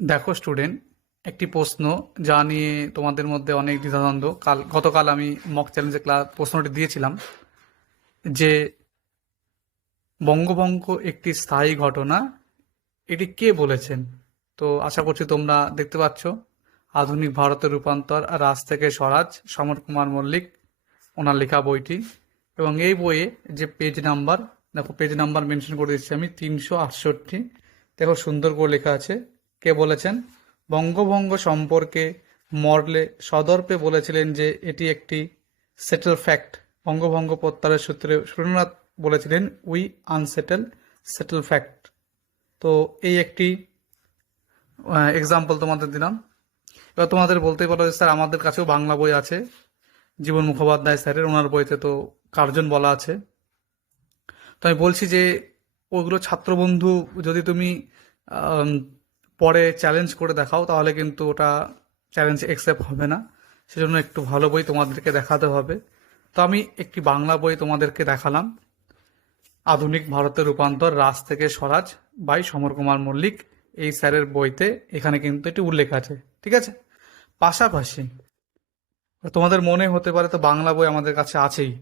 দেখো স্টুডেন্ট একটি প্রশ্ন যা নিয়ে তোমাদের মধ্যে অনেক দ্বিধাদ্বন্দ্ব। কাল, গতকাল আমি মক চ্যালেঞ্জে ক্লাস প্রশ্নটি দিয়েছিলাম যে বঙ্গভঙ্গ একটি স্থায়ী ঘটনা, এটি কে বলেছেন? তো আশা করছি তোমরা দেখতে পাচ্ছ, আধুনিক ভারতের রূপান্তর, রাজ থেকে স্বরাজ, সমর কুমার মল্লিক, ওনার লেখা বইটি। এবং এই বইয়ে যে পেজ নাম্বার দেখো পেজ নাম্বার মেনশন করে দিচ্ছি আমি, তিনশো আটষট্টি। দেখো সুন্দর করে লেখা আছে কে বলেছেন? বঙ্গভঙ্গ সম্পর্কে মর্লে সদর্পে বলেছিলেন যে এটি একটি সেটেল ফ্যাক্ট বঙ্গভঙ্গ প্রত্যাহারের সূত্রে সুরেন্দ্রনাথ বলেছিলেন উই আনসেটেল সেটেল ফ্যাক্ট তো এই একটি এক্সাম্পল তোমাদের দিলাম। এবার তোমাদের বলতেই পারো স্যার, আমাদের কাছেও বাংলা বই আছে। জীবন মুখোপাধ্যায় স্যারের, ওনার বইতে তো কার্জন বলা আছে। তো আমি বলছি যে ওইগুলো ছাত্রবন্ধু, যদি তুমি পরে চ্যালেঞ্জ করে দেখাও, তাহলে কিন্তু ওটা চ্যালেঞ্জ অ্যাকসেপ্ট হবে না। সেজন্য একটু ভালো বই তোমাদেরকে দেখাতে হবে। তো আমি একটি বাংলা বই তোমাদেরকে দেখালাম। আধুনিক ভারতের রূপান্তর, রাজ থেকে স্বরাজ বাই সমর কুমার মল্লিক। এই স্যারের বইতে এখানে কিন্তু এটি উল্লেখ আছে, ঠিক আছে? পাশাপাশি তোমাদের মনে হতে পারে তো বাংলা বই আমাদের কাছে আছেই।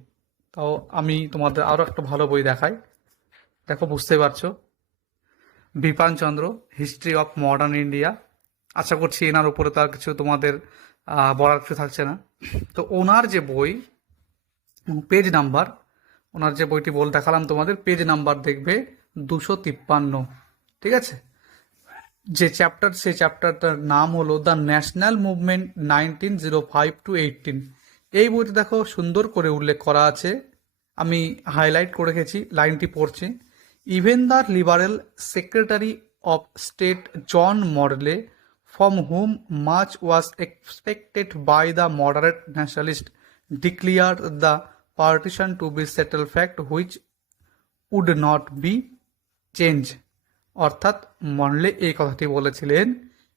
তাও আমি তোমাদের আরও একটা ভালো বই দেখাই। দেখো, বুঝতে পারছ? Bipan Chandra history of modern India আশা করছি এনার উপরে তো আর কিছু তোমাদের বলার কিছু থাকছে না। তো ওনার যে বই পেজ নাম্বার ওনার যে বইটি বল, দেখালাম তোমাদের পেজ নাম্বার দেখবে দুশো তিপ্পান্ন। ঠিক আছে? যে চ্যাপ্টার সেই চ্যাপ্টারটার নাম হলো the national movement nineteen zero five to eighteen এই বইটি দেখো সুন্দর করে উল্লেখ করা আছে। আমি হাইলাইট করে রেখেছি লাইনটি পড়ছি। Even the liberal secretary of state John Morley from whom much was expected by the moderate nationalist, declared the partition to be settle fact which would not be change. অর্থাৎ মনলে এই কথাটি বলেছিলেন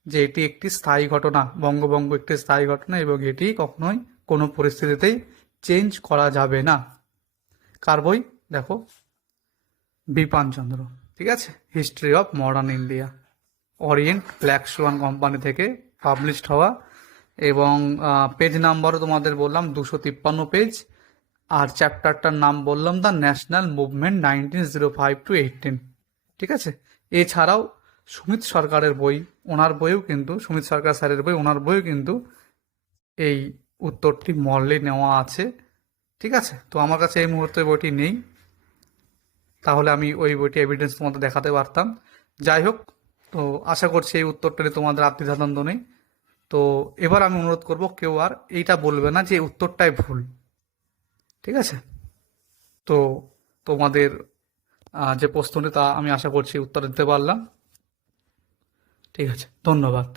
যে এটি একটি স্থায়ী ঘটনা বঙ্গবঙ্গ একটি স্থায়ী ঘটনা এবং এটি কখনোই কোনো পরিস্থিতিতেই চেঞ্জ করা যাবে না। কার বই? দেখো। বিপানচন্দ্র ঠিক আছে? History of modern India Orient Black Swan company থেকে পাবলিশড হওয়া এবং পেজ নাম্বারও তোমাদের বললাম, দুশো তিপ্পান্ন পেজ আর চ্যাপ্টারটার নাম বললাম the national movement nineteen zero five to eighteen ঠিক আছে? এছাড়াও সুমিত সরকারের বই, ওনার বইও কিন্তু, সুমিত সরকার স্যারের বই, ওনার বইও কিন্তু এই উত্তরটি মল্লে নেওয়া আছে, ঠিক আছে? তো আমার কাছে এই মুহূর্তে বইটি নেই। তাহলে আমি ওই বইটি এভিডেন্স তোমাদের দেখাতে পারতাম। যাই হোক, তো আশা করছি এই উত্তরটা নিয়ে তোমাদের আত্মীয়দ্বন্দ্ব নেই। তো এবার আমি অনুরোধ করব, কেউ আর এইটা বলবে না যে উত্তরটাই ভুল। ঠিক আছে? তো তোমাদের যে প্রশ্নটি তা আমি আশা করছি উত্তর দিতে পারলাম। ঠিক আছে, ধন্যবাদ।